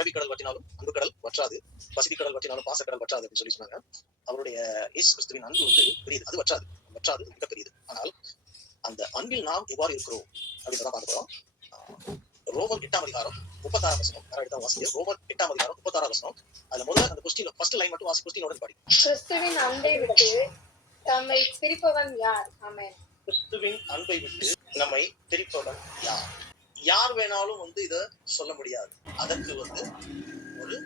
அரபிக்கடல் வற்றினாலும் அன்பு கடல் வற்றாது பசிபிக் கடல் வற்றினாலும் பாசக்கடல் வற்றாது அப்படின்னு சொல்லி சொன்னாங்க. அவருடைய இயேசு கிறிஸ்துவின் அன்பு வந்து பெரியது. அது வற்றாது. வற்றாது மிக பெரியது. ஆனால் அந்த அன்பில் நாம் எவ்வாறு இருக்கிறோம் அப்படின்றத பார்க்க போறோம். ரோமர் எட்டாம் அதிகாரம் முப்பத்தாறாம் வசனம். யாராவது வாசிங்க. ரோமர் எட்டாம் அதிகாரம் முப்பத்தாறாம் வசனம். அதுல முதல்ல அந்த கொஸ்டின் ஃபர்ஸ்ட் லைன் மட்டும் வாசி கொஸ்டினோட பாடி கிறிஸ்துவின் அன்பை விட்டு தம்மை பிரிப்பவன் யார்? ஆமென். கிறிஸ்துவின் அன்பை விட்டு நம்மை பிரிப்பவன் யார்? யார் வேணாலும் வந்து இத சொல்ல முடியாது. அதற்கு வந்து ஒரு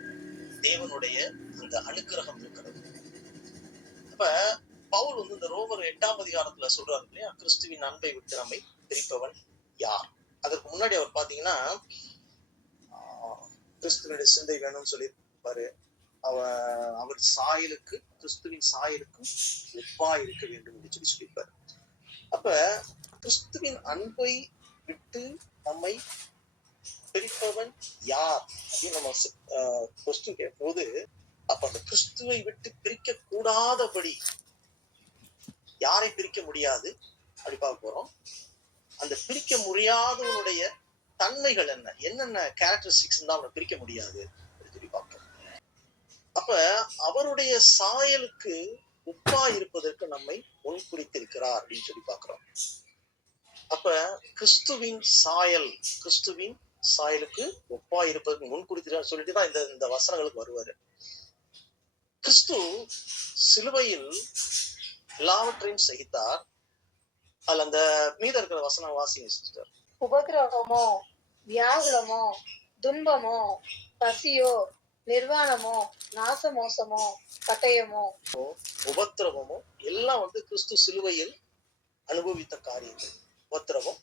தேவனுடைய அந்த அனுக்கிரகம் இருக்கிறது. அப்ப பவுல் வந்து இந்த ரோமர் எட்டாம் அதிகாரத்துல சொல்றாரு இல்லையா? கிறிஸ்துவின் அன்பை விட்டு நம்மை பிரிப்பவன் யார்? அதற்கு முன்னாடி அவர் பாத்தீங்கன்னா ஆஹ், கிறிஸ்துவனுடைய சிந்தை வேணும்னு சொல்லியிருப்பாரு. அவ அவர் சாயலுக்கு கிறிஸ்துவின் சாயலுக்கு ஒப்பா இருக்க வேண்டும் என்று சொல்லி சொல்லியிருப்பாரு. அப்ப கிறிஸ்துவின் அன்பை விட்டு நம்மை பிரிப்பவன் யார்? அப்படின்னு நம்ம கொஸ்டின் கேட்கும்போது அப்ப அந்த கிறிஸ்துவை விட்டு பிரிக்க கூடாதபடி யாரை பிரிக்க முடியாது? அப்படி பார்க்க போறோம். அந்த பிரிக்க முடியாதவனுடைய தன்மைகள் என்ன? என்னென்ன கேரக்டரிஸ்டிக்ஸ் தான் அவனை பிரிக்க முடியாது? அப்படின்னு சொல்லி பார்ப்போம். அப்ப அவருடைய சாயலுக்கு உப்பா இருப்பதற்கு நம்மை முன்குறித்திருக்கிறார் அப்படின்னு சொல்லி பார்க்கிறோம். அப்ப கிறிஸ்துவின் சாயல் கிறிஸ்துவின் சாயலுக்கு ஒப்பா இருப்பதற்கு முன் குறித்திருக்கார் சொல்லிட்டு தான் இந்த இந்த வசனங்களுக்கு வருவாரு. கிறிஸ்து சிலுவையில் எல்லாவற்றையும் சகித்தார். அதுல அந்த மீத இருக்கிற வசனம் வாசிங்க சிஸ்டர். உபத்திரவமோ வியாகுலமோ துன்பமோ பசியோ நிர்வாணமோ நாசமோசமோ பட்டயமோ உபத்திரவமும் எல்லாம் வந்து கிறிஸ்து சிலுவையில் அனுபவித்த காரியங்கள். உபத்திரவம்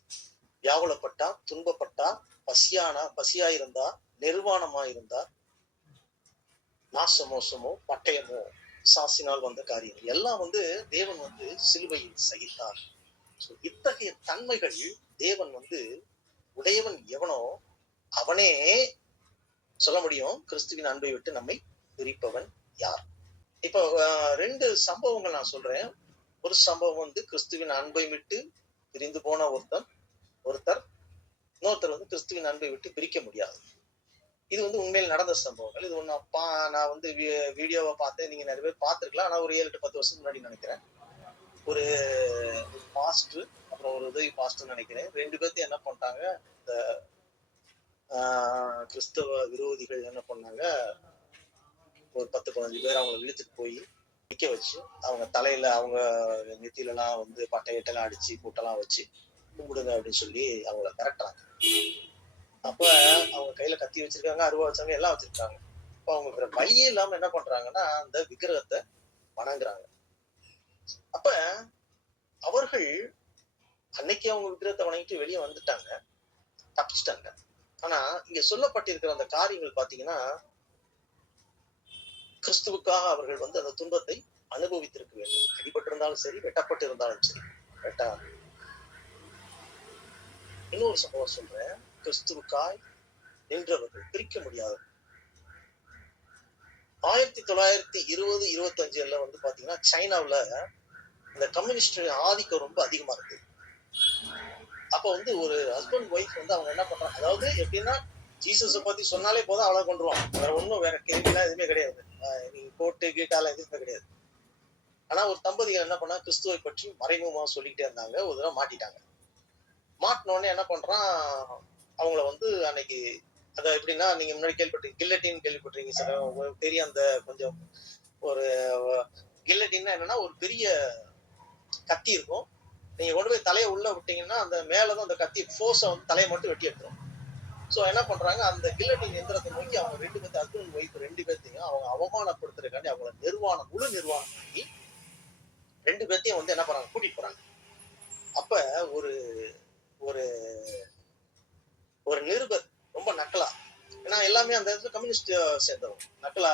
வியாகுலப்பட்டார் துன்பப்பட்டா பசியானா பசியா இருந்தா நிர்வாணமா இருந்தா நாசமோசமோ பட்டயமோ சாசினால் வந்த காரியம் எல்லாம் வந்து தேவன் வந்து சிலுவையில் சகித்தார். இத்தகைய தன்மைகள் தேவன் வந்து உடையவன் எவனோ அவனே சொல்ல முடியும். கிறிஸ்துவின் அன்பை விட்டு நம்மை பிரிப்பவன் யார்? இப்போ ரெண்டு சம்பவங்கள் நான் சொல்றேன். ஒரு சம்பவம் வந்து கிறிஸ்துவின் அன்பை விட்டு பிரிந்து போன ஒருத்தர் ஒருத்தர் இன்னொருத்தர் வந்து கிறிஸ்துவின் அன்பை விட்டு பிரிக்க முடியாது. இது வந்து உண்மையில் நடந்த சம்பவங்கள். இது ஒண்ணு பா நான் வந்து வீ- வீடியோவை பார்த்தேன். நீங்க நிறைய பேர் பார்த்துருக்கலாம். ஆனா ஒரு ஏழு எட்டு பத்து வருஷத்துக்கு முன்னாடி நினைக்கிறேன். ஒரு பாஸ்டர் அப்புறம் ஒரு உதவி பாஸ்டர் நினைக்கிறேன். ரெண்டு பேர்த்தையும் என்ன பண்ணிட்டாங்க? இந்த கிறிஸ்தவ விரோதிகள் என்ன பண்ணாங்க? ஒரு பத்து பதினஞ்சு பேர் அவங்கள இழுத்துட்டு போய் நிக்க வச்சு அவங்க தலையில அவங்க நெத்தில எல்லாம் வந்து பட்டை எட்டெல்லாம் அடிச்சு கூட்டெல்லாம் வச்சு கும்பிடுங்க அப்படின்னு சொல்லி அவங்கள கரெக்டாங்க அப்ப அவங்க கையில கத்தி வச்சிருக்காங்க அருவா வச்சாங்க எல்லாம் வச்சிருக்காங்க. அப்ப அவங்க வழியே இல்லாம என்ன பண்றாங்கன்னா அந்த விக்கிரகத்தை வணங்குறாங்க. அப்ப அவர்கள் அன்னைக்கு அவங்க விக்கிரகத்தை வணங்கிட்டு வெளியே வந்துட்டாங்க தப்பிச்சிட்டாங்க. ஆனா இங்க சொல்லப்பட்டிருக்கிற அந்த காரியங்கள் பாத்தீங்கன்னா கிறிஸ்துவுக்காக அவர்கள் வந்து அந்த துன்பத்தை அனுபவித்திருக்க வேண்டும். அடிபட்டிருந்தாலும் சரி வெட்டப்பட்டிருந்தாலும் சரி. வெட்டா. இன்னொரு சம்பவம் சொல்றேன். கிறிஸ்துவுக்காய் நின்றவர்கள் பிரிக்க முடியாதவர்கள். ஆயிரத்தி தொள்ளாயிரத்தி இருபது இருபத்தஞ்சுல வந்து பாத்தீங்கன்னா சைனாவுல இந்த கம்யூனிஸ்ட் ஆதிக்கம் ரொம்ப அதிகமா இருக்கு. அப்ப வந்து ஒரு ஹஸ்பண்ட் ஒய்ஃப் வந்து அவங்க என்ன பண்றாங்க? அதாவது எப்படின்னா ஜீசஸ பத்தி சொன்னாலே போதும் அவ்வளவு கொண்டுருவான் வேற ஒண்ணும் வேற கேள்விலாம் எதுவுமே கிடையாது. ஆஹ் நீ கோட்டு கீட்டாலாம் எதுவுமே கிடையாது. ஆனா ஒரு தம்பதிகள் என்ன பண்ணா கிறிஸ்துவை பற்றி மறைமுகமா சொல்லிக்கிட்டே இருந்தாங்க ஒரு தடவை மாட்டிட்டாங்க. மாட்டின உடனே என்ன பண்றான் அவங்கள வந்து அன்னைக்கு அத எப்படின்னா நீங்க முன்னாடி கேள்விப்பட்டீங்க கில்லட்டின் கேள்விப்பட்டிருக்கீங்க சார் பெரிய அந்த கொஞ்சம் ஒரு கில்லட்டின்னா என்னன்னா ஒரு பெரிய கத்தி இருக்கும். நீங்க கொண்டு போய் தலையை உள்ள விட்டீங்கன்னா அந்த மேலதான் அந்த கத்தி ஃபோர்ஸை வந்து தலையை மட்டும் வெட்டி எடுத்துரும். சோ என்ன பண்றாங்க? அந்த கில்லட்டின் எந்திரத்தை நோக்கி அவங்க ரெண்டு பேர்த்து ஹஸ்பண்ட் ஒய்ஃப் ரெண்டு பேர்த்தையும் அவங்க அவமானப்படுத்துறதுக்காண்டி அவங்கள நிர்வாணம் முழு நிர்வாணம் பண்ணி ரெண்டு பேர்த்தையும் வந்து என்ன பண்றாங்க? கூட்டிட்டு போறாங்க. அப்ப ஒரு ஒரு ஒரு நிருபர் ரொம்ப நக்கலா. ஏன்னா எல்லாமே அந்த இடத்துல கம்யூனிஸ்ட் சேர்ந்தவங்க. நக்கலா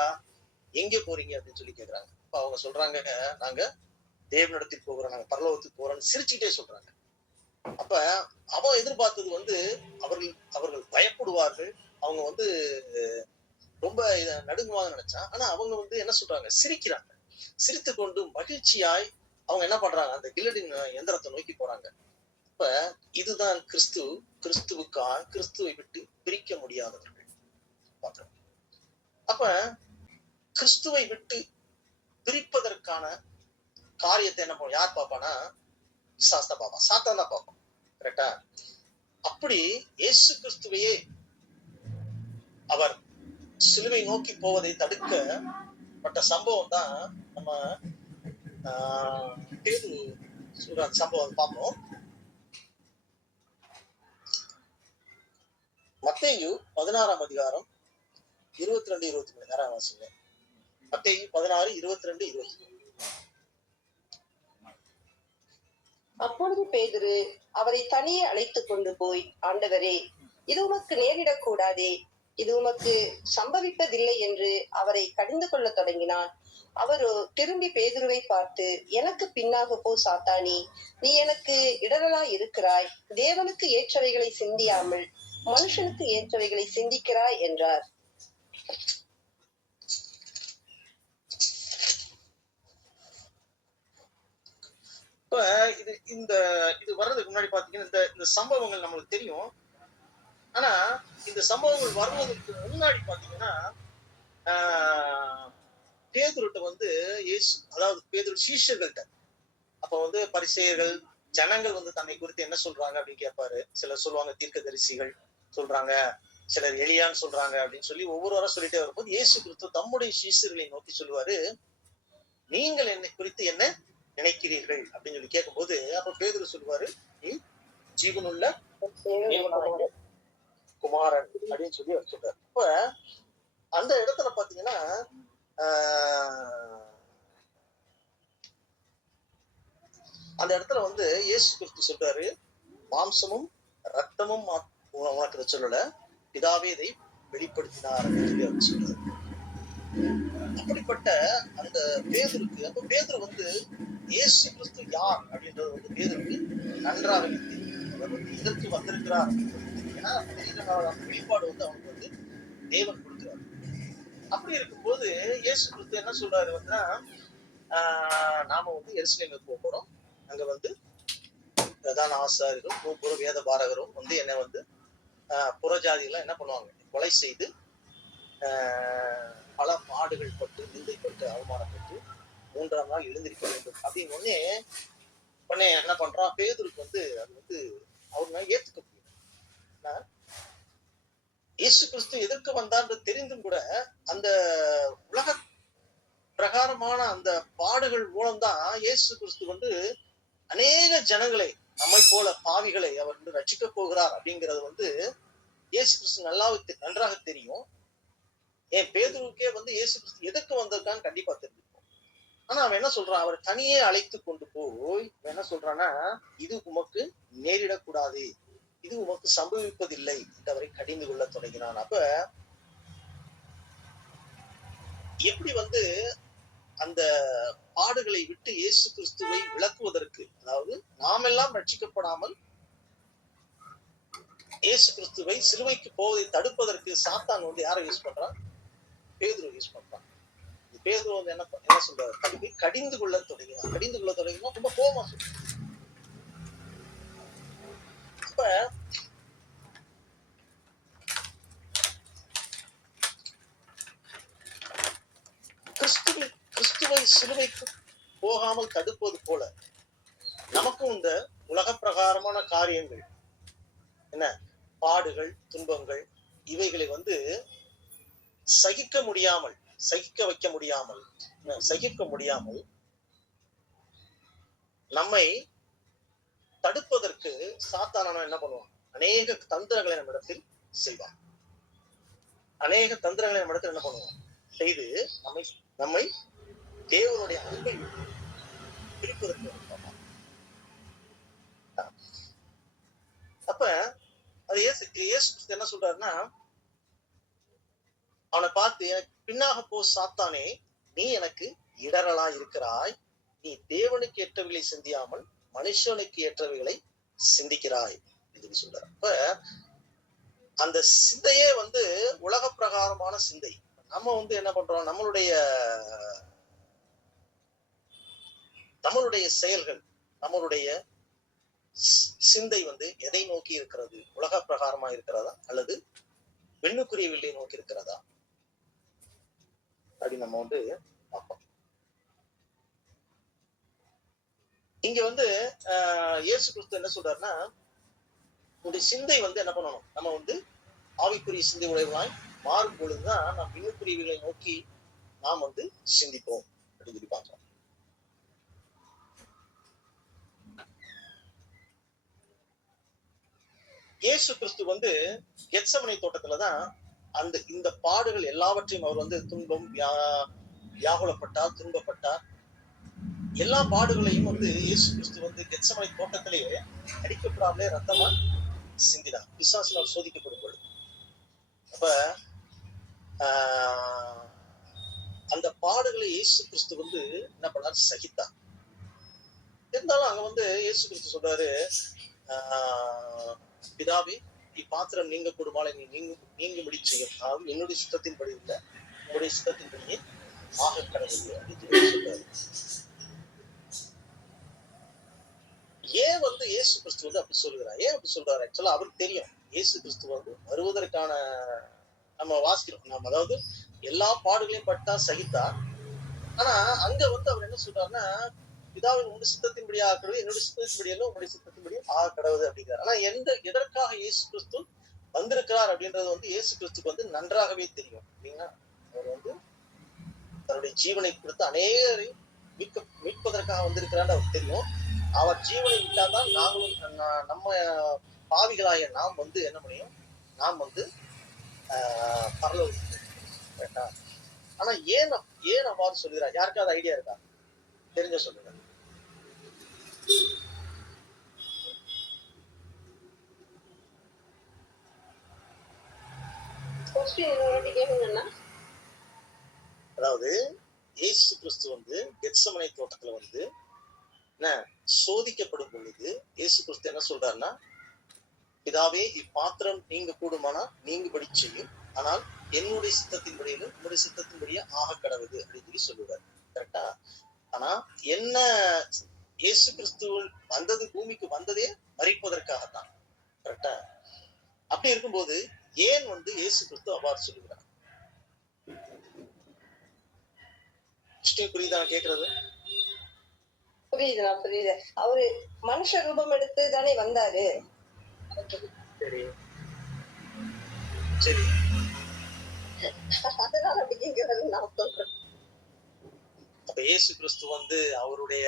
எங்க போறீங்க? அப்படின்னு சொல்லி கேக்குறாங்க. அப்ப அவங்க சொல்றாங்க நாங்க தேவனிடத்துக்கு போகிறோம். நாங்க பரலோகத்துக்கு போறோம்னு சிரிச்சுக்கிட்டே சொல்றாங்க. அப்ப அவன் எதிர்பார்த்தது வந்து அவர்கள் அவர்கள் பயப்படுவார்கள். அவங்க வந்து ரொம்ப இத நடுங்குவாங்க நினைச்சான் ஆனா அவங்க வந்து என்ன சொல்றாங்க? சிரிக்கிறாங்க. சிரித்து கொண்டு மகிழ்ச்சியாய் அவங்க என்ன பண்றாங்க? அந்த கில்லடின் எந்திரத்தை நோக்கி போறாங்க. இப்ப இதுதான் கிறிஸ்து கிறிஸ்துவுக்கா கிறிஸ்துவை விட்டு பிரிக்க முடியாதவர்கள். அப்ப கிறிஸ்துவை விட்டு பிரிப்பதற்கான காரியத்தை என்ன யார் பார்ப்பானா பிசாஸ் தான் பார்ப்பான் சாத்தான் தான் பார்ப்பான் கரெக்டா அப்படி இயேசு கிறிஸ்துவையே அவர் சிலுவை நோக்கி போவதை தடுக்கப்பட்ட சம்பவம் தான் நம்ம ஆஹ், சொல்ற சம்பவம் பார்ப்போம். மத்தேயு பதினாறாம் அதிகாரம் இருபத்தி ரெண்டு இருபத்தி மூணு. நேரம் வாசிங்க. மத்தேயு பதினாறு இருபத்தி ரெண்டு இருபத்தி மூணு. அப்பொழுது பேதுரு அவரை தனியே அழைத்துக் கொண்டு போய் ஆண்டவரே இது உமக்கு நேரிடக் கூடாதே. இது உமக்கு சம்பவிப்பதில்லை என்று அவரை கடிந்து கொள்ளத் தொடங்கினான் அவரோ திரும்பி பேதுருவை பார்த்து எனக்கு பின்னாக போ சாத்தானி. நீ எனக்கு இடரலா இருக்கிறாய். தேவனுக்கு ஏற்றவைகளை சிந்தியாமல் மனுஷனுக்கு ஏற்றவைகளை சிந்திக்கிறாய் என்றார். இப்ப இது இந்த இது வர்றதுக்கு முன்னாடி பாத்தீங்கன்னா இந்த இந்த சம்பவங்கள் நம்மளுக்கு தெரியும். ஆனா இந்த சம்பவங்கள் வருவதற்கு முன்னாடி பாத்தீங்கன்னா ஆஹ், பேதுருட்ட வந்து இயேசு அதாவது பேதுரு சீஷர்கள்ட்ட. அப்ப வந்து பரிசெயர்கள் ஜனங்கள் வந்து தன்னை குறித்து என்ன சொல்றாங்க அப்படின்னு கேட்பாரு சிலர் சொல்லுவாங்க தீர்க்கதரிசிகள் சொல்றாங்க சிலர் எளியான்னு சொல்றாங்க அப்படின்னு சொல்லி ஒவ்வொரு வாரம் சொல்லிட்டே வரும்போது இயேசு கிறிஸ்து தம்முடைய சீசர்களை நோக்கி சொல்லுவாரு நீங்கள் என்னை குறித்து என்ன நினைக்கிறீர்கள் அப்படின்னு சொல்லி கேட்கும்போது அப்ப பேதர் சொல்லுவாரு நீ ஜீவனுள்ள குமாரன் அப்படின்னு சொல்லி அவர் சொல்றாரு. இப்ப அந்த இடத்துல பாத்தீங்கன்னா ஆஹ், அந்த இடத்துல வந்து இயேசு கிறிஸ்து சொல்றாரு மாம்சமும் ரத்தமும் உனக்கு இதை சொல்லல. பிதாவே இதை வெளிப்படுத்தினார் அப்படின்னு சொல்லி அவர் சொல்றாரு. அப்படிப்பட்ட அந்த பேதருக்கு அப்ப பேதர் வந்து இயேசு கிறிஸ்து யார் அப்படின்றது வந்து பேருக்கு நன்றாக தெரியும் அவர் வந்து இதற்கு வந்திருக்கிறார் ஏன்னா அந்த வெளிப்பாடு வந்து அவனுக்கு வந்து தேவன் கொடுக்கிறார். அப்படி இருக்கும்போது இயேசு கிறிஸ்து என்ன சொல்றாரு வந்துன்னா ஆஹ் நாம வந்து எருசலேமுக்கு போக போறோம். அங்க வந்து பிரதான ஆசாரியரும் மூப்புற வேத பாரகரும் வந்து என்ன வந்து ஆஹ் என்ன பண்ணுவாங்க? கொலை செய்து பல பாடுகள் பட்டு நிந்தைப்பட்டு அவமானப்பட்டு மூன்றாம் நாள் எழுந்திருக்க வேண்டும். அப்படின்னு உடனே உடனே என்ன பண்றான்? பேதுருக்கு வந்து அது வந்து அவங்க ஏத்துக்க முடியும் இயேசு கிறிஸ்து எதற்கு வந்தான்னு தெரிந்தும் கூட அந்த உலக பிரகாரமான அந்த பாடுகள் மூலம்தான் இயேசு கிறிஸ்து வந்து அநேக ஜனங்களை நம்மை போல பாவிகளை அவர் வந்து ரட்சிக்க போகிறார் அப்படிங்கிறது வந்து இயேசு கிறிஸ்து நல்லா நன்றாக தெரியும். என் பேதுருக்கே வந்து இயேசு கிறிஸ்து எதற்கு வந்திருக்கான்னு கண்டிப்பா தெரியும். ஆனா அவன் என்ன சொல்றான்? அவரை தனியே அழைத்து கொண்டு போய் அவன் என்ன சொல்றான்னா இது உமக்கு நேரிடக்கூடாது. இது உமக்கு சம்பவிப்பதில்லை என்று அவரை கடிந்து கொள்ள தொடங்கினான். அப்ப எப்படி வந்து அந்த பாடுகளை விட்டு இயேசு கிறிஸ்துவை விளக்குவதற்கு அதாவது நாமெல்லாம் ரட்சிக்கப்படாமல் இயேசு கிறிஸ்துவை சிலுவைக்கு போவதை தடுப்பதற்கு சாத்தான் வந்து யாரை யூஸ் பண்றான்? பேதுரு யூஸ் பண்றான். பேதுரு வந்து என்ன என்ன சொல்றாரு? தடுப்பை கடிந்து கொள்ள தொடங்கினான் கடிந்து கொள்ள தொடங்கினா ரொம்ப கோபமா சொல்றான் அப்ப கிறிஸ்துவை கிறிஸ்துவை சிலுவைக்கு போகாமல் தடுப்பது போல நமக்கும் இந்த உலக பிரகாரமான காரியங்கள் என்ன? பாடுகள் துன்பங்கள் இவைகளை வந்து சகிக்க முடியாமல் சகிக்க வைக்க முடியாமல் சகிக்க முடியாமல் நம்மை தடுப்பதற்கு சாத்தானவன் என்ன பண்ணுவான்? அநேக தந்திரங்களை நம்மிடத்தில் செய்வான். அநேக தந்திரங்களை நம்மிடத்தில் என்ன பண்ணுவான்? செய்து நம்மை நம்மை தேவனுடைய அன்பை பிரிப்பதற்கு அப்ப அது ஏசு இயேசு என்ன சொல்றாருன்னா அவனை பார்த்து எனக்கு பின்னாக போ சாத்தானே நீ எனக்கு இடரலா இருக்கிறாய். நீ தேவனுக்கு ஏற்றவைகளை சிந்தியாமல் மனுஷனுக்கு ஏற்றவைகளை சிந்திக்கிறாய் என்று சொல்ற அப்ப அந்த சிந்தையே வந்து உலக பிரகாரமான சிந்தை. நம்ம வந்து என்ன பண்றோம்? நம்மளுடைய நம்மளுடைய செயல்கள் நம்மளுடைய சிந்தை வந்து எதை நோக்கி இருக்கிறது? உலக பிரகாரமா இருக்கிறதா? அல்லது வெண்ணுக்குரிய வில்லை நோக்கி இருக்கிறதா? அப்படின்னு நம்ம வந்து பார்ப்போம். இங்க வந்து ஆஹ், இயேசு கிறிஸ்து என்ன சொல்றாருன்னா உங்களுடைய சிந்தை வந்து என்ன பண்ணணும்? நம்ம வந்து ஆவிக்குரிய சிந்தை உடையவர்களாய் மாறும் பொழுதுதான் நாம் இன்னுக்குரியவர்களை நோக்கி நாம் வந்து சிந்திப்போம் அப்படின்னு சொல்லி பார்க்கலாம் இயேசு கிறிஸ்து வந்து கெட்சமனை தோட்டத்துலதான் அந்த இந்த பாடுகள் எல்லாவற்றையும் அவர் வந்து துன்பம் வியா- வியாகுலப்பட்டார் துன்பப்பட்டார். எல்லா பாடுகளையும் வந்து இயேசு கிறிஸ்து வந்து கெச்சமலை தோட்டத்திலேயே அடிக்கப்படாமலே ரத்தமா சிந்தினார். பிசாசினால் சோதிக்கப்படும் பொழுது. அப்ப ஆஹ், அந்த பாடுகளை இயேசு கிறிஸ்து வந்து என்ன பண்ணார்? சகித்தார். இருந்தாலும் அங்க வந்து இயேசு கிறிஸ்து சொல்றாரு ஆஹ், பிதாவே இப்பாத்திரம் நீங்க கூடுமாலை நீங்க நீங்க முடி செய்யும். அதாவது என்னுடைய சித்தத்தின்படி இல்ல. உங்களுடைய சித்தத்தின்படியே ஆக கடவுள் அப்படின்னு சொல்றாரு. ஏன் வந்து இயேசு கிறிஸ்து வந்து அப்படி சொல்லுகிறார்? ஏன் அப்படி சொல்றாரு? ஆக்சுவலா அவருக்கு தெரியும். இயேசு கிறிஸ்து வந்து வருவதற்கான நம்ம வாசிக்கிறோம். நம்ம அதாவது எல்லா பாடுகளையும் பட்டா சகித்தார். ஆனா அங்க வந்து அவர் என்ன சொல்றாருன்னா பிதாவின் உங்க சித்தத்தின்படி ஆக ஆக்கிறது என்னுடைய சித்தத்தின்படி எல்லாம் உங்களுடைய சித்தத்தின்படி ஆக கடவுது அப்படிங்கிறார். ஆனா எந்த எதற்காக இயேசு கிறிஸ்து வந்திருக்கிறார் அப்படின்றது வந்து இயேசு கிறிஸ்துக்கு வந்து நன்றாகவே தெரியும். அப்படின்னா அவர் வந்து தன்னுடைய ஜீவனை கொடுத்து அநேகரை மீட்க மீட்பதற்காக வந்திருக்கிறான்னு அவர் தெரியும். அவர் ஜீவனை விட்டாதான் நாங்களும் நம்ம பாவிகளாய நாம் வந்து என்ன முடியும் நாம் வந்து ஆஹ் பரலோகம் ஆனா ஏன் ஏன் அவ்வாறு சொல்கிறார்? யாருக்காவது ஐடியா இருக்கா? தெரிஞ்ச சொல்லுங்க. அதாவது இயேசு கிறிஸ்து வந்து கெட்சமனை தோட்டத்துல வந்து என்ன சோதிக்கப்படும் பொழுது இயேசு கிறிஸ்து என்ன சொல்றாருன்னா பிதாவே இப்பாத்திரம் நீங்க கூடுமானா நீங்குபடி செய்யும். ஆனால் என்னுடைய சித்தத்தின்படியிலும் உங்களுடைய சித்தத்தின்படியே ஆக கடவுது அப்படின்னு சொல்லி சொல்லுவார். கரெக்டா ஆனா என்ன இயேசு கிறிஸ்து வந்தது பூமிக்கு வந்ததே மறிப்பதற்காகத்தான். கரெக்டா அப்படி இருக்கும்போது ஏன் வந்து இயேசு கிறிஸ்து அவ்வாறு சொல்லுகிறார்? புரியுதா கேக்குறது? புரியுதுண்ணா புரியுது. அவரு மனுஷ ரூபம் எடுத்து தானே வந்தாரு. சரி. சரி. அதனால அப்படி கேட்கறது நான் சொல்றேன். அப்ப இயேசு கிறிஸ்து வந்து அவருடைய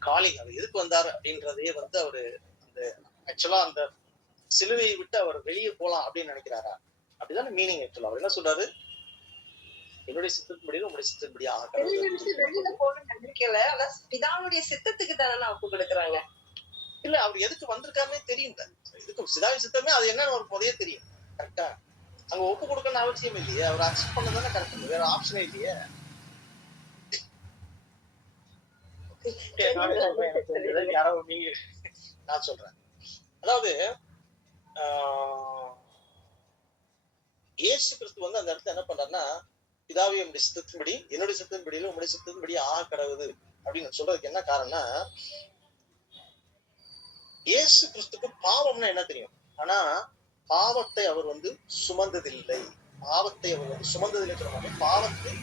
காலிங் அவர் எதுக்கு வந்தார் அப்படின்றதையே வந்து அவரு அந்த ஆக்சுவலா அந்த சிலுவையை விட்டு அவர் வெளியே போலாம் அப்படின்னு நினைக்கிறாரா? அப்படிதானே மீனிங் ஆக்சுவலா அவர் என்ன சொல்றாரு? என்னுடைய சித்தத்தின்படியும் உங்களுடைய சித்தத்தின்படி ஆக வெளியில போகணும்னு நம்பிக்கையில ஆனா பிதாவுடைய சித்தத்துக்கு தானே ஒப்பு கொடுக்குறாங்க இல்ல அவர் எதுக்கு வந்திருக்காருன்னே தெரியும் இதுக்கு சிதாவி சித்தமே அது என்னன்னு ஒரு முதலே தெரியும். கரெக்டா அங்க ஒப்பு கொடுக்கணும்னு அவசியம் இல்லையே. அவர் அக்செப்ட் பண்ணதானே கரெக்ட் வேற ஆப்ஷனே இல்லையே சரி, நான் சொல்றேன் அதாவது ஆஹ், இயேசு கிறிஸ்து வந்து அந்த இடத்துல என்ன பண்றாருன்னா பிதாவே சித்தத்தின்படி என்னுடைய சித்தத்தின்படியில உங்களுடைய சித்தத்தின்படி ஆ கடவுது. அப்படின்னு சொல்றதுக்கு என்ன காரணம்னா இயேசு கிறிஸ்துக்கு பாவம்னா என்ன தெரியும்? ஆனா பாவத்தை அவர் வந்து சுமந்ததில்லை. பாவத்தை அவர் வந்து சுமந்ததில்லை சொல்ல பாவத்தை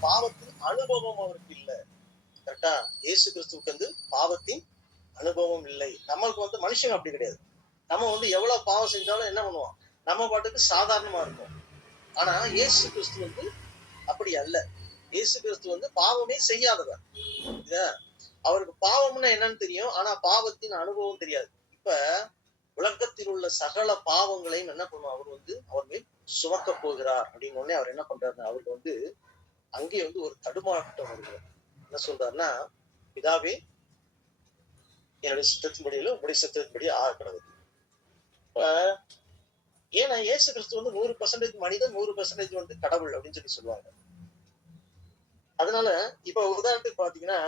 பாவத்தின் அனுபவம் அவருக்கு இல்லை. கரெக்டா இயேசு கிறிஸ்துவுக்கு வந்து பாவத்தின் அனுபவம் இல்லை. நம்மளுக்கு வந்து மனுஷங்க அப்படி கிடையாது. நம்ம வந்து எவ்வளவு பாவம் செஞ்சாலும் என்ன பண்ணுவோம்? நம்ம பாட்டுக்கு சாதாரணமா இருக்கும் ஆனா இயேசு கிறிஸ்து வந்து அப்படி அல்ல. இயேசு கிறிஸ்து வந்து பாவமே செய்யாதவர். அவருக்கு பாவம்னா என்னன்னு தெரியும். ஆனா பாவத்தின் அனுபவம் தெரியாது. இப்ப உலகத்தில் உள்ள சகல பாவங்களையும் என்ன பண்ணுவோம் அவர் வந்து அவர் மேல் சுமக்க போகிறார். அப்படின்னு உடனே அவர் என்ன பண்றாருன்னா அவருக்கு வந்து அங்கே வந்து ஒரு தடுமாட்டம் வருகிறது. என்ன சொல்றாருன்னா பிதாவே என்னுடைய சித்தத்தின்படியில உங்களுடைய சித்தத்தின்படி ஆகக்கூடாது இப்ப ஏன்னா இயேசு கிறிஸ்து வந்து நூறு பர்சன்டேஜ் மனிதன் நூறு பர்சன்டேஜ் வந்து கடவுள் அப்படின்னு சொல்லி சொல்லுவாங்க? அதனால இப்ப உதாரணத்துக்கு பாத்தீங்கன்னா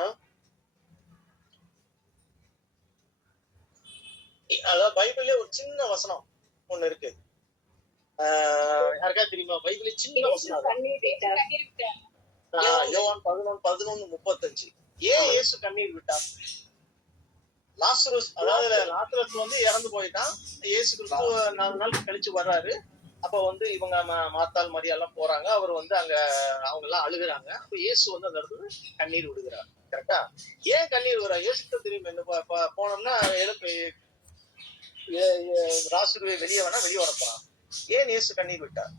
அதாவது பைபிள்ல ஒரு சின்ன வசனம் ஒண்ணு இருக்கு. யாருக்கா தெரியுமா? பைபிள்ல சின்ன வசனம் யோவான் பதினொன்னு முப்பத்தஞ்சு. ஏன் இயேசு கண்ணீர் விட்டார்? லாசரஸ் அதாவது லாசரஸ் வந்து இறந்து போயிட்டான். இயேசு கிறிஸ்து நாலு நாள் கழிச்சு வர்றாரு. அப்ப வந்து இவங்க மாத்தாள் மரியாலாம் போறாங்க. அவர் வந்து அங்க அவங்க எல்லாம் அழுகுறாங்க. அப்ப இயேசு வந்து அந்த இடத்துல கண்ணீர் விடுகிறார். கரெக்டா ஏன் கண்ணீர் விடுறா இயேசுக்கு தெரியும்? என்ன போனோம்னா எழுப்பு ராசுருவை வெளியே வேணா வெளியே வரப்போறான். ஏன் இயேசு கண்ணீர் விட்டார்?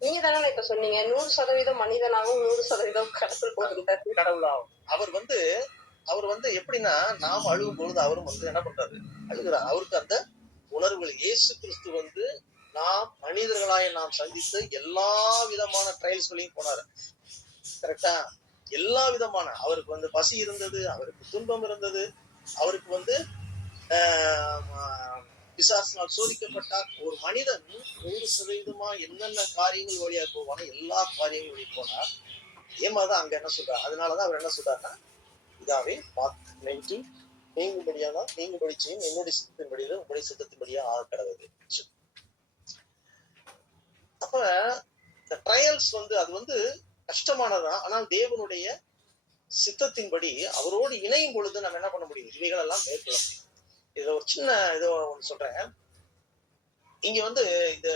நீங்க தானே இப்ப சொன்னீங்க. நூறு சதவீதம் மனிதனாகவும் நூறு சதவீதம் கடவுள் கடவுளாகும் அவர் வந்து அவர் வந்து எப்படின்னா நாம் அழுகும் பொழுது அவரும் வந்து என்ன பண்றாரு? அழுகிறார். அவருக்கு அந்த உணர்வுகள். இயேசு கிறிஸ்து வந்து நாம் மனிதர்களாய் நாம் சந்தித்து எல்லா விதமான ட்ரையல்ஸ்களையும் போனாரு. கரெக்டா எல்லா விதமான. அவருக்கு வந்து பசி இருந்தது அவருக்கு துன்பம் இருந்தது அவருக்கு வந்து ஆஹ், பிசாசினால் சோதிக்கப்பட்டார் ஒரு மனிதன் நூறு சதவீதமா என்னென்ன காரியங்கள் வழியா போவானோ எல்லா காரியங்களும் வழி போனார் அதே மாதிரிதான் அங்க என்ன சொல்றாரு? அதனாலதான் அவர் என்ன சொல்றாருன்னா இதாவே பார்த்து நெஞ்சு நீங்கும்படியானா நீங்கும்படி செய்யும் என்னுடைய சித்தத்தின்படியில உங்களுடைய சித்தத்தின்படியா ஆக கடவுது அப்ப இந்த ட்ரையல்ஸ் வந்து அது வந்து கஷ்டமானதுதான். ஆனால் தேவனுடைய சித்தத்தின்படி அவரோடு இணையும் பொழுது நம்ம என்ன பண்ண முடியும்? இவைகள் எல்லாம் மேற்கொள்ள முடியும். இதுல ஒரு சின்ன இதோ ஒண்ணு சொல்றேன். இங்க வந்து இத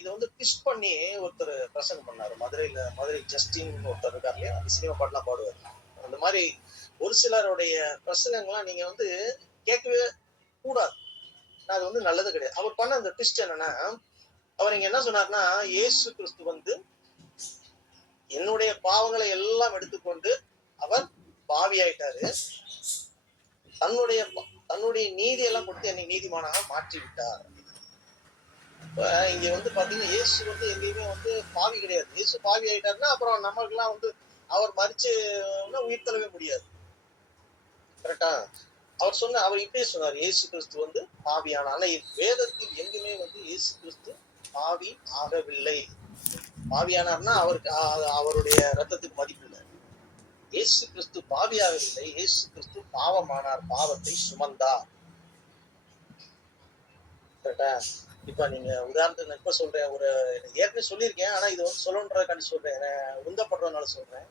இத வந்து பிஷ் பண்ணி ஒருத்தர் பிரசங்கம் பண்ணாரு. மதுரையில மதுரை ஜஸ்டின் ஒருத்தர் இருக்கார் இல்லையா? சினிமா பாட்டுலாம் பாடுவார். அந்த மாதிரி ஒரு சிலருடைய பிரசங்கங்கள்லாம் நீங்க வந்து கேட்கவே கூடாது. அது வந்து நல்லது கிடையாது. அவர் பண்ண அந்த ட்விஸ்ட் என்னன்னா அவர் இங்க என்ன சொன்னார்னா இயேசு கிறிஸ்து வந்து என்னுடைய பாவங்களை எல்லாம் எடுத்துக்கொண்டு அவர் பாவி ஆயிட்டாரு தன்னுடைய தன்னுடைய நீதி எல்லாம் கொடுத்து என்னை நீதிமானாக மாற்றி விட்டார் இப்ப இங்க வந்து பாத்தீங்கன்னா இயேசு வந்து எங்கேயுமே வந்து பாவி கிடையாது. இயேசு பாவி ஆயிட்டாருன்னா அப்புறம் நமக்கெல்லாம் வந்து அவர் மறிச்சு உயிர் தள்ளவே முடியாது. கரெக்டா அவர் சொன்ன அவர் இப்படியே சொன்னார் இயேசு கிறிஸ்து வந்து பாவியான ஆனா வேதத்தில் எங்குமே வந்து இயேசு கிறிஸ்து பாவி ஆகவில்லை. பாவியானார்னா அவருக்கு அவருடைய ரத்தத்துக்கு மதிப்பு. இயேசு கிறிஸ்து பாவியாகவில்லை இயேசு கிறிஸ்து பாவமானார். பாவத்தை சுமந்தார். இப்ப நீங்க உதாரணத்துக்கு இப்ப சொல்றேன். ஒரு ஏற்கனவே சொல்லியிருக்கேன். ஆனா இது வந்து சொல்லணுன்றதுக்காண்டி சொல்றேன். உந்தப்படுறதுனால சொல்றேன்.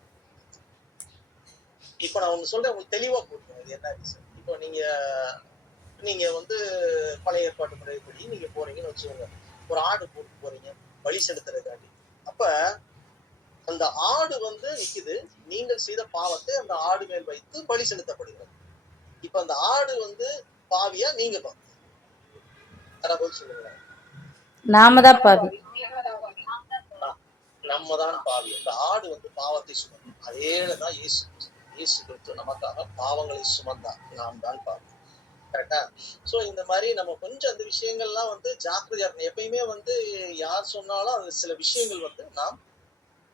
இப்ப நான் ஒண்ணு சொல்றேன். உங்களுக்கு தெளிவா போட்டுருங்க இது என்ன ரீசன் இப்போ நீங்க நீங்க வந்து பழைய ஏற்பாட்டு முறைப்படி நீங்க போறீங்கன்னு வச்சுக்கோங்க. ஒரு ஆடு போட்டு போறீங்க. பலி செலுத்துறதுக்காண்டி. அப்ப அந்த ஆடு வந்து நிக்குது. நீங்கள் செய்த பாவத்தை அந்த ஆடு மேல் வைத்து பலி செலுத்தப்படுகிறது. இப்ப அந்த ஆடு வந்து பாவியா நீங்க பாவி சொல்லுங்க நாம தான் பாவி. நம்ம தான் பாவி. அந்த ஆடு வந்து பாவத்தை சுமக்கும். அதேதான் இயேசு கிறிஸ்து. இயேசு கிறிஸ்து நமக்காக பாவங்களை சுமந்தார். நாம் தான் பாவி கரெக்டா சோ இந்த மாதிரி நம்ம கொஞ்சம் அந்த விஷயங்கள்லாம் வந்து ஜாக்கிரதையா இருக்கணும். எப்பயுமே வந்து யார் சொன்னாலும் அது சில விஷயங்கள் வந்து நாம்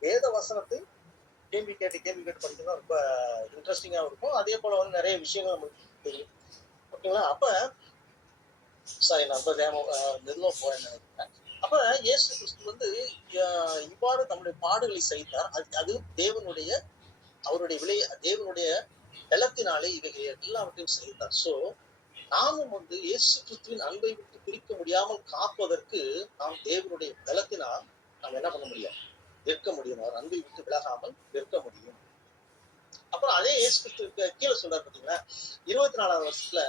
வேத வசனத்தை கேள்வி கேட்டு கேள்வி கேட்டு படிக்கணும் ரொம்ப இன்ட்ரெஸ்டிங்கா இருக்கும். அதே போல வந்து நிறைய விஷயங்கள் நம்மளுக்கு தெரியும். ஓகேங்களா அப்ப சாரி நான் ரொம்ப வேகமா போறேன் நினைக்கிறேன். அப்ப இயேசு கிறிஸ்து வந்து இவ்வாறு தம்முடைய பாடுகளை செய்தார் அது அது தேவனுடைய அவருடைய விலை தேவனுடைய பலத்தினாலே இவைகள் எல்லாவற்றையும் செய்தார் சோ நாமும் வந்து இயேசு கிறிஸ்துவின் அன்பை விட்டு பிரிக்க முடியாமல் காப்பதற்கு நாம் தேவனுடைய பலத்தினால் நாம் என்ன பண்ண முடியும்? நிற்க முடியும். அவர் அன்பை விட்டு விலகாமல் நிற்க முடியும். அப்புறம் அதே இயேசு கிறிஸ்து கீழே சொல்றாரு பாத்தீங்கன்னா இருபத்தி நாலாவது வருஷத்துல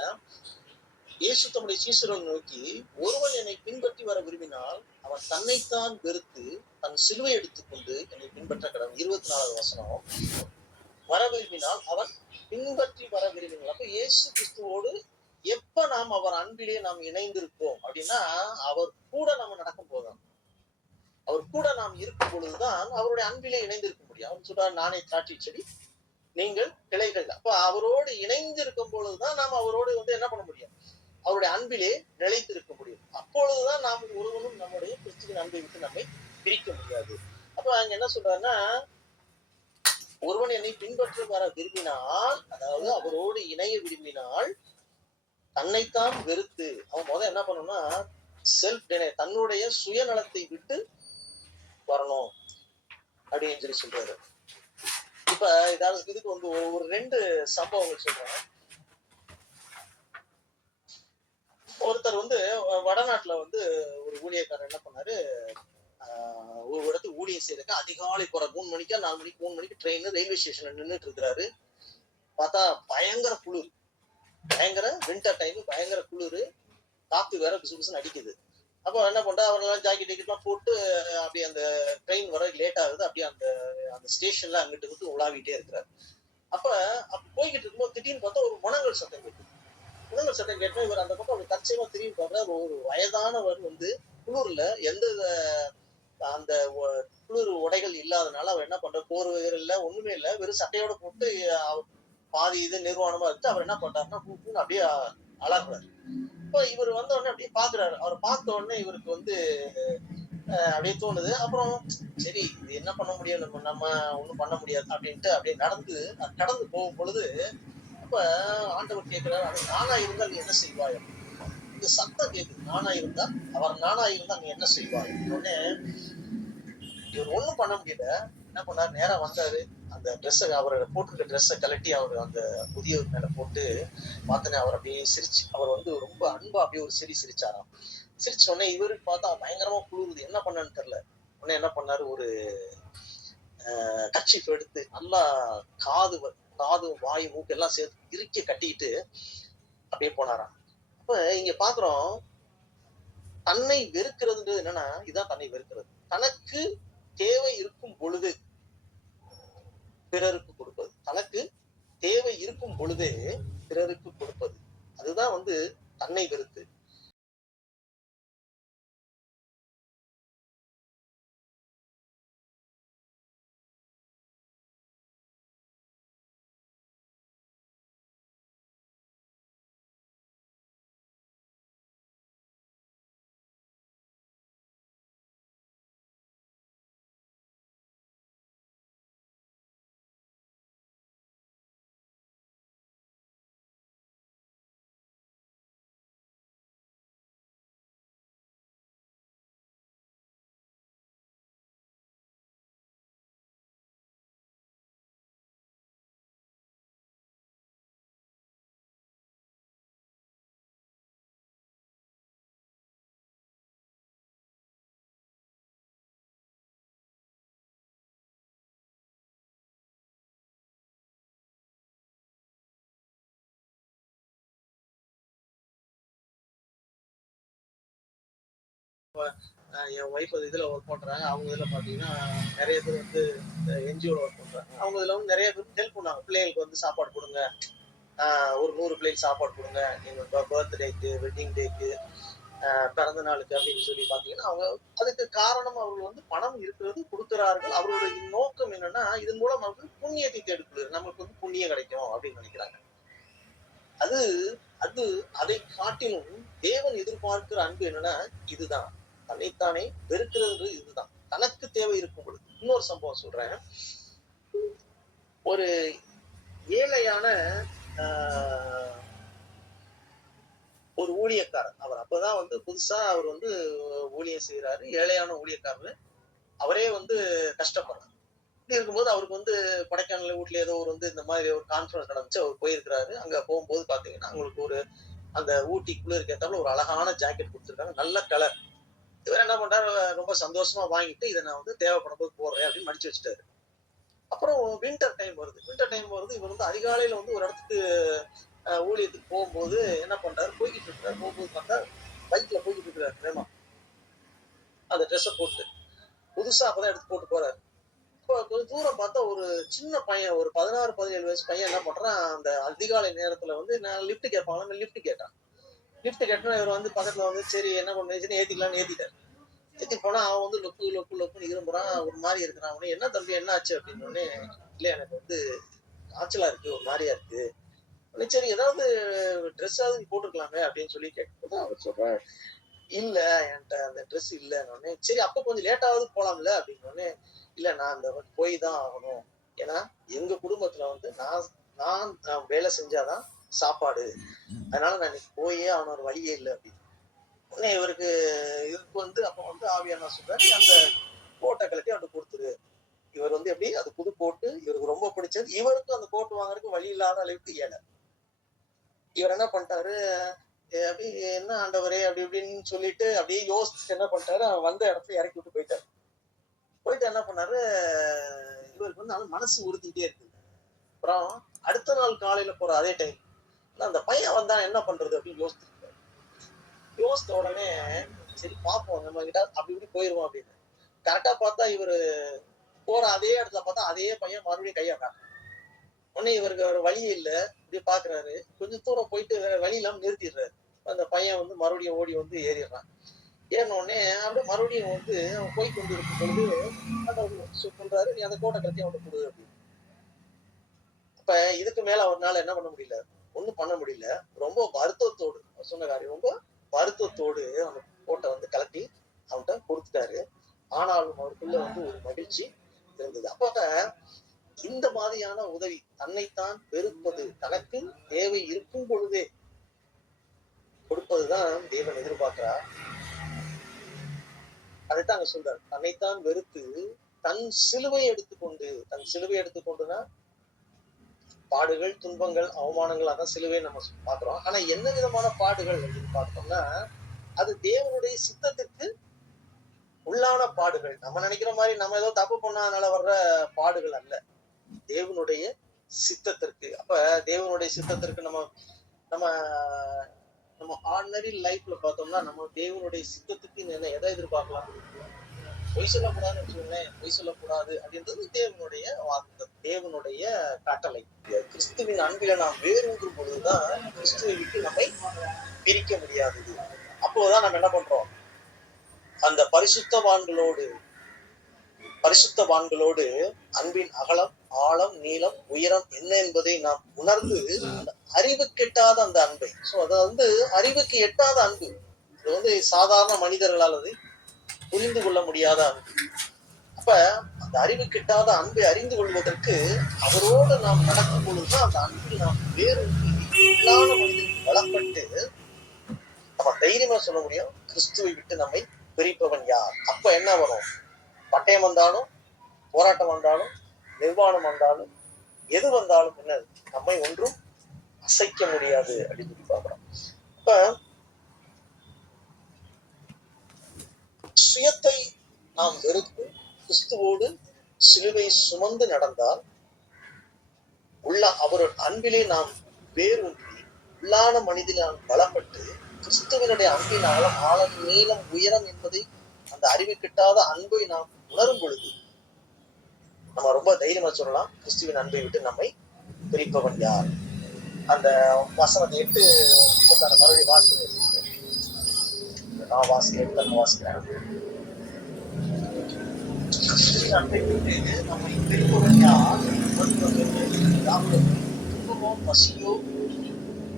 இயேசு தம்முடைய சீசரன் நோக்கி ஒருவன் என்னை பின்பற்றி வர விரும்பினால் அவன் தன்னைத்தான் வெறுத்து தன் சிலுவை எடுத்துக்கொண்டு என்னை பின்பற்ற கடவுள். இருபத்தி நாலாவது வசனம். வர விரும்பினால் அவன் பின்பற்றி வர விரும்பினால். அப்ப இயேசு கிறிஸ்துவோடு எப்ப நாம் அவர் அன்பிலே நாம் இணைந்திருப்போம் அப்படின்னா அவர் கூட நம்ம நடக்கும் போதும் அவர் கூட நாம் இருக்கும் பொழுதுதான் அவருடைய அன்பிலே இணைந்திருக்க முடியும். அவர் சொல்றார் நானே திராட்சை செடி நீங்கள் கிளைகள். அப்ப அவரோடு இணைந்து இருக்கும் பொழுதுதான் நாம் அவரோடு வந்து என்ன பண்ண முடியும்? அவருடைய அன்பிலே நிலைத்திருக்க முடியும். அப்பொழுதுதான் நாம் ஒருவனும் நம்முடைய கிறிஸ்துவின் அன்பை விட்டு நம்மை பிரிக்க முடியாது. அப்ப அங்க என்ன சொல்றாருன்னா ஒருவன் என்னை பின்பற்ற வர விரும்பினால் அதாவது அவரோடு இணைய விரும்பினால் தன்னைத்தான் வெறுத்து அவன் முதல் என்ன பண்ணணும்னா செல்ஃப் தன்னுடைய சுயநலத்தை விட்டு வரணும் அப்படின்னு சொல்லி சொல்றாரு. இப்ப இதாவது இதுக்கு வந்து ஒரு ரெண்டு சம்பவங்கள் சொல்றேன். ஒருத்தர் வந்து வடநாட்டுல வந்து ஒரு ஊழியக்காரர் என்ன பண்ணாரு? ஆஹ் ஒரு இடத்துக்கு ஊழியம் செய்யறதுக்கு அதிகாலை போற மூணு மணிக்கா நாலு மணிக்கு மூணு மணிக்கு ட்ரெயின் ரயில்வே ஸ்டேஷன்ல நின்னுட்டு இருக்கிறாரு. பார்த்தா பயங்கர குளிர். பயங்கர வின்டர் டைம் பயங்கர குளிர். காத்து வேற பிசு பிசுன்னு அடிக்குது. அப்போ என்ன பண்றா அவரெல்லாம் ஜாக்கெட் டிக்கெட்லாம் போட்டு அப்படியே அந்த ட்ரெயின் வர லேட் ஆகுது. அப்படியே அந்த அந்த ஸ்டேஷன்ல அங்கிட்டு விட்டு உலாவிட்டே இருக்கிறாரு. அப்ப அப்ப போய்கிட்டு இருக்கும்போது திடீர்னு பார்த்தா ஒரு முனங்கல் சத்தம் கேட்டு முனங்கல் சத்தம் கேட்டு இவர் அந்த பக்கம் அப்படி தற்சயமா திரும்பி பாக்குற ஒரு வயதானவர் வந்து குளிர்ல எந்த அந்த குளிர் உடைகள் இல்லாதனால அவர் என்ன பண்ற போர்வைகள் இல்ல ஒண்ணுமே இல்ல. வெறும் சட்டையோட போட்டு பாதி இது நிர்வாணமா இருந்து அவர் என்ன பண்றாருன்னா அப்படியே அழகுறாரு. இப்போ இவர் வந்த உடனே அப்படியே பாக்குறாரு. அவர் பார்த்த உடனே இவருக்கு வந்து அஹ், அப்படியே தோணுது. அப்புறம் சரி இது என்ன பண்ண முடியும்? நம்ம நம்ம ஒண்ணும் பண்ண முடியாது அப்படின்ட்டு அப்படியே நடந்து கடந்து போகும் பொழுது அப்ப ஆண்டவர் கேட்கிறாரு அது நானா இருந்தால் நீ என்ன செய்வாய்? இந்த சத்தம் கேட்குது. நானா இருந்தா அவர் நானா இருந்தா நீ என்ன செய்வாய்? உடனே இவர் ஒண்ணும் பண்ண முடியல. என்ன பண்ணாரு? நேரா வந்தாரு. அந்த ட்ரெஸ் அவர் போட்டிருக்க ட்ரெஸ்ஸை கலட்டி அவர் அந்த முதியவர் மேல போட்டு பார்த்தனே அவர் அப்படியே சிரிச்சு அவர் வந்து ரொம்ப அன்பா அப்படியே ஒரு சிரி சிரிச்சாராம். சிரிச்ச உடனே இவருக்கு பார்த்தா பயங்கரமா குளிருது. என்ன பண்ணான்னு தெரியல. உடனே என்ன பண்ணாரு? ஒரு கட்சி எடுத்து நல்லா காது காது வாய் மூக்கு எல்லாம் சேர்த்து இறுக்கி கட்டிக்கிட்டு அப்படியே போனாராம். அப்ப இங்க பாக்குறோம் தன்னை வெறுக்கிறதுன்றது என்னன்னா இதுதான் தன்னை வெறுக்கிறது. தனக்கு தேவை இருக்கும் பொழுது பிறருக்கு கொடுப்பது. தனக்கு தேவை இருக்கும் பொழுதே பிறருக்கு கொடுப்பது. அதுதான் வந்து தன்னை வெறுத்து. இப்போ என் ஒய்ஃப் அது இதில் ஒர்க் பண்ணுறாங்க அவங்க இதில் பார்த்தீங்கன்னா நிறைய பேர் வந்து என்ஜிஓவில் ஒர்க் பண்ணுறாங்க அவங்க இதில் வந்து நிறைய பேர் ஹெல்ப் பண்ணாங்க பிள்ளைகளுக்கு வந்து சாப்பாடு கொடுங்க. ஒரு நூறு பிள்ளைக்கு சாப்பாடு கொடுங்க. எங்க பர்த்டேக்கு வெட்டிங் டேக்கு பிறந்த நாளுக்கு அப்படின்னு சொல்லி பார்த்தீங்கன்னா அவங்க அதுக்கு காரணம் அவர்கள் வந்து பணம் இருக்கிறது கொடுக்கிறார்கள். அவர்களுடைய நோக்கம் என்னன்னா இதன் மூலம் அவர்கள் புண்ணியத்தை தேடிக்கொள்ளுது நமக்கு வந்து புண்ணியம் கிடைக்கும் அப்படின்னு நினைக்கிறாங்க. அது அது அதை காட்டிலும் தேவன் எதிர்பார்க்கிற அன்பு என்னன்னா இதுதான். தன்னைத்தானே வெறுக்கிறது இதுதான். தனக்கு தேவை இருக்கும் பொழுது. இன்னொரு சம்பவம் சொல்றேன். ஒரு ஏழையான ஆஹ், ஒரு ஊழியக்காரர். அவர் அப்பதான் வந்து புதுசா அவர் வந்து ஊழியம் செய்யறாரு ஏழையான ஊழியக்காரர். அவரே வந்து கஷ்டப்படுறாரு. இப்படி இருக்கும்போது அவருக்கு வந்து கொடைக்கானல் வீட்ல ஏதோ ஒரு வந்து இந்த மாதிரி ஒரு கான்ஃபரன்ஸ் நடந்துச்சு. அவர் போயிருக்கிறாரு. அங்க போகும்போது பாத்தீங்கன்னா அவங்களுக்கு ஒரு அந்த ஊட்டி குளிருக்கு ஏத்தாப்புல ஒரு அழகான ஜாக்கெட் கொடுத்துருக்காங்க. நல்ல கலர் இவர் என்ன பண்றாரு? ரொம்ப சந்தோஷமா வாங்கிட்டு இதை நான் வந்து தேவைப்படும் போது போடுறேன் அப்படின்னு மடிச்சு வச்சுட்டாரு. அப்புறம் வின்டர் டைம் வருது. வின்டர் டைம் வருது. இவர் வந்து அதிகாலையில வந்து ஒரு இடத்துக்கு ஊழியத்துக்கு போகும்போது என்ன பண்றாரு? போய்கிட்டு இருக்காரு. போகும்போது பார்த்தா பைக்ல போய்கிட்டு இருக்கிறாரு பிரேமா. அந்த ட்ரெஸ்ஸை போட்டு. புதுசா அப்பதான் எடுத்து போட்டு போறாரு. இப்போ கொஞ்சம் தூரம் பார்த்தா ஒரு சின்ன பையன் ஒரு பதினாறு பதினேழு வயசு பையன் என்ன பண்றான்? அந்த அதிகாலை நேரத்துல வந்து நான் லிஃப்ட் கேட்பாங்க லிஃப்ட் கேட்டான். லிஃப்ட் கேட்டா இவர் வந்து பக்கத்துல வந்து சரி என்ன பண்ணுச்சுன்னு ஏத்திக்கலாம்னு ஏத்திட்டாரு. ஏத்தி போனா அவன் வந்து லொக்கு லொக்கு லொக்குன்னு இரும்புறான் ஒரு மாதிரி இருக்கிறான். அவனே என்ன தம்பி என்ன ஆச்சு? அப்படின்னு உடனே இல்ல எனக்கு வந்து காய்ச்சலா இருக்கு ஒரு மாதிரியா இருக்கு. சரி ஏதாவது ட்ரெஸ்ஸாவது நீ போட்டுருக்கலாமே அப்படின்னு சொல்லி கேட்கும்போது அவர் சொல்றாரு இல்ல என்கிட்ட அந்த ட்ரெஸ் இல்லைன்னு. சரி அப்ப கொஞ்சம் லேட்டாவது போலாம்ல அப்படின்னு இல்ல நான் அந்த போய் தான் ஆகணும். ஏன்னா எங்க குடும்பத்துல வந்து நான் நான் நான் வேலை செஞ்சாதான் சாப்பாடு. அதனால நான் இன்னைக்கு போயே அவன ஒரு வழியே இல்லை அப்படின்னு. உடனே இவருக்கு இவருக்கு வந்து அப்ப வந்து ஆவியான சொல்றாரு அந்த கோட்டை கழட்டி அவன்கிட்ட கொடுத்துரு. இவர் வந்து எப்படி அது புது கோட்டு இவருக்கு ரொம்ப பிடிச்சது. இவருக்கும் அந்த கோட்டு வாங்குறதுக்கு வழி இல்லாத அளவுக்கு ஏழை. இவர் என்ன பண்ணிட்டாரு "ஏ, அப்படி என்ன ஆண்டவரே அப்படி இப்படின்னு சொல்லிட்டு அப்படியே யோசிச்சு என்ன பண்ணிட்டாரு அவன் வந்த இடத்துல இறக்கி விட்டு போயிட்டாரு. போயிட்டு என்ன பண்ணாரு இவருக்கு வந்து மனசு உறுத்திக்கிட்டே இருக்கு. அப்புறம் அடுத்த நாள் காலையில போற அதே டைம் அந்த பையன் வந்தா என்ன பண்றது அப்படின்னு யோசிச்சிருக்காரு யோசித்த உடனே சரி பார்ப்போம் நம்ம கிட்ட அப்படி இப்படி போயிருவோம் அப்படின்னு. கரெக்டா பார்த்தா இவரு போற அதே இடத்துல பார்த்தா அதே பையன் மறுபடியும் கையாட்டான் உடனே இவருக்கு ஒரு வழி இல்லை. இப்படி பாக்குறாரு. கொஞ்சம் தூரம் போயிட்டு வேற வழி இல்லாம நிறுத்திடுறாரு. அந்த பையன் வந்து மறுபடியும் ஓடி வந்து ஏறிடுறான். ஏறின உடனே அப்படியே மறுபடியும் வந்து அவன் போய் கொண்டு இருக்கும் பொழுது அந்த சொல்றாரு நீ அந்த கோட்டை கட்டி அவனுக்கு கொடு அப்படின்னு. அப்ப இதுக்கு மேல அவனால என்ன பண்ண முடியல? ஒண்ணும் பண்ண முடியல. ரொம்ப வருத்தத்தோடு சொன்ன காரியம். ரொம்ப வருத்தத்தோடு அந்த கோட்டை வந்து கலட்டி அவன்கிட்ட கொடுத்துட்டாரு. ஆனாலும் அவருக்குள்ள வந்து ஒரு மகிழ்ச்சி இருந்தது. அப்ப இந்த மாதிரியான உதவி தன்னைத்தான் வெறுப்பது தனக்கு தேவை இருக்கும் பொழுதே கொடுப்பதுதான் தேவன் எதிர்பார்க்கிறார். அதைத்தான் அங்க சொல்றாரு. தன்னைத்தான் வெறுத்து தன் சிலுவை எடுத்துக்கொண்டு தன் சிலுவை எடுத்துக்கொண்டுனா பாடுகள் துன்பங்கள் அவமானங்கள் அதான் சிலுவை நம்ம பாக்குறோம் ஆனா என்ன விதமான பாடுகள் அப்படின்னு பார்த்தோம்னா அது தேவனுடைய சித்தத்திற்கு உள்ளான பாடுகள். நம்ம நினைக்கிற மாதிரி நம்ம ஏதோ தப்பு பண்ணாதனால வர்ற பாடுகள் அல்ல. தேவனுடைய சித்தத்திற்கு. அப்ப தேவனுடைய சித்தத்திற்கு நம்ம நம்ம நம்ம ஆர்டினரி லைஃப்ல பார்த்தோம்னா நம்ம தேவனுடைய சித்தத்துக்கு என்ன எதை எதிர்பார்க்கலாம்? பொய் சொல்லக்கூடாதுன்னு வச்சுக்கோங்களேன். பொய் சொல்லக்கூடாது அப்படின்றது தேவனுடைய வாக்கு. தேவனுடைய கட்டளை. கிறிஸ்துவின் அன்பில நாம் வேறுங்கும் பொழுதுதான் கிறிஸ்துவை விட்டு நம்மை பிரிக்க முடியாதது அப்போதான் நம்ம என்ன பண்றோம்? அந்த பரிசுத்தவான்களோடு பரிசுத்தவான்களோடு அன்பின் அகலம் ஆழம் நீளம் உயரம் என்ன என்பதை நாம் உணர்ந்து அறிவுக்கு அறிவு கெட்டாத அந்த அன்பை. சோ அது வந்து அறிவுக்கு எட்டாத அன்பு. இது வந்து சாதாரண மனிதர்களால் அது புரிந்து கொள்ள முடியாத அன்பு. அப்ப அந்த அறிவு கிட்டாத அன்பை அறிந்து கொள்வதற்கு அவரோடு நாம் நடக்கும் பொழுதுதான் அந்த அன்பில் நாம் வேறு இல்லாத மனிதன் நம்ம தைரியமா சொல்ல முடியும் கிறிஸ்துவை விட்டு நம்மை பிரிப்பவன் யார்? அப்ப என்ன வரும்? பட்டயம் வந்தாலும் போராட்டம் வந்தாலும் நிர்வாணம் வந்தாலும் எது வந்தாலும் என்ன நம்மை ஒன்றும் அசைக்க முடியாது அப்படின்னு சொல்லி பாக்குறோம் இப்ப சுயத்தை நாம் வெறுத்து கிறிஸ்துவோடு சிலுவை சுமந்து நடந்தால் உள்ள அவர் அன்பிலே நாம் வேரூன்றி உள்ளான மனிதில் நாம் பலப்பட்டு கிறிஸ்துவனுடைய அன்பின் ஆழம் ஆழம் நீளம் உயரம் என்பதை அந்த அறிவு கிட்டாத அன்பை நாம் உணரும் பொழுது நம்ம ரொம்ப தைரியமா சொல்லலாம் கிறிஸ்துவின் அன்பை விட்டு நம்மை பிரிப்பவன் யார் அந்த வசனத்தை எட்டு மறுபடியும் வாசிக்கிறேன். நான் வாசிக்கிறேன் எட்டு நான் வாசிக்கிறேன். அன்பை பசியோ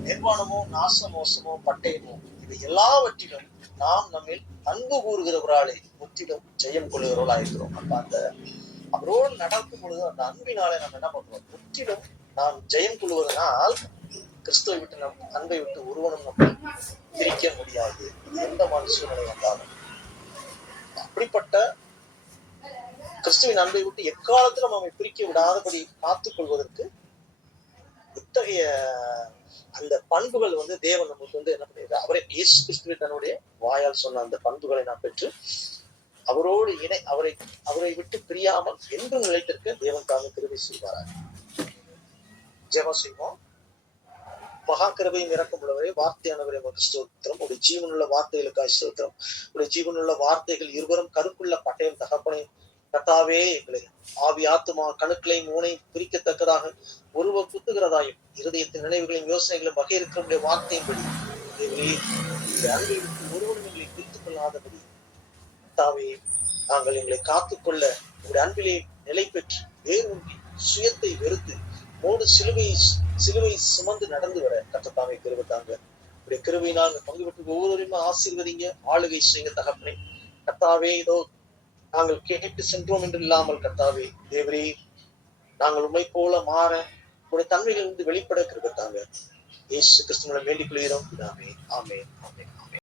நிர்வாணமோ நாச மோசமோ பட்டயமோ இவை எல்லாவற்றிலும் நாம் நம்மில் அன்பு கூறுகிறவராலே முற்றிலும் ஜெயம் கொள்கிறவர்களா இருக்கிறோம். அப்ப அந்த அவரோடு நடக்கும் பொழுது அந்த அன்பினாலே நம்ம என்ன பண்றோம்? முற்றிலும் நாம் ஜெயம் கொள்வதனால் கிறிஸ்துவை விட்டு நம் அன்பை விட்டு ஒருவனும் நம்மை பிரிக்க முடியாது. எந்த மாதிரி சூழ்நிலை வந்தாலும் அப்படிப்பட்ட கிறிஸ்துவின் அன்பை விட்டு எக்காலத்திலும் நம்மை பிரிக்க விடாதபடி காத்துக் கொள்வதற்கு இத்தகைய அந்த பண்புகள் வந்து தேவன் நமக்கு வந்து என்ன பண்ணிடுறாரு அவரே இயேசு கிறிஸ்துவை தன்னுடைய வாயால் சொன்ன அந்த பண்புகளை நான் பெற்று அவரோடு இணை அவரை அவரை விட்டு பிரியாமல் என்றும் நிலைத்திருக்க தேவன் தாங்க திருவி செய்வாராக. ஜெபம் செய்வோம். மகா கிருபையும் இறக்கம் உள்ளவரே வார்த்தையானவரே உமக்கு ஸ்தோத்திரம். உடைய ஜீவனுள்ள வார்த்தைகளுக்காய் ஸ்தோத்திரம். உடைய ஜீவனுள்ள வார்த்தைகள் இருவரும் கருக்குள்ள பட்டயம் தகப்பனையும் கத்தாவே எங்களை. ஆவி ஆத்துமா கணுக்களையும் ஊனையும் பிரிக்கத்தக்கதாக உருவ குத்துகிறதாயும் இருதயத்தின் நினைவுகளையும் யோசனைகளையும் வகையிருக்கிற வார்த்தையின்படி. தேவரே, இந்த ஒருவரும் எங்களை பிரித்துக் கொள்ளாதபடி. தாவே நாங்கள் எங்களை காத்துக்கொள்ள உங்களுடைய அன்பிலே நிலை பெற்று வேறு சுயத்தை வெறுத்து மோடு சிலுவை சிலுவை சுமந்து நடந்து வர கத்தத்தாவை கிருபத்தாங்க உடைய கிருபையினால் நாங்கள் பங்கு பெற்று ஒவ்வொருவரையும் ஆசீர்வதிங்க ஆளுகை செய்யுங்க தகப்பனே. கத்தாவே இதோ நாங்கள் கேட்டு சென்றோம் என்று இல்லாமல் கத்தாவே தேவரே நாங்கள் உண்மை போல மாற உடைய தன்மையிலிருந்து வெளிப்பட கிருபத்தாங்க இயேசு கிறிஸ்துவனை வேண்டிக் கொள்கிறோம். ஆமே ஆமே ஆமே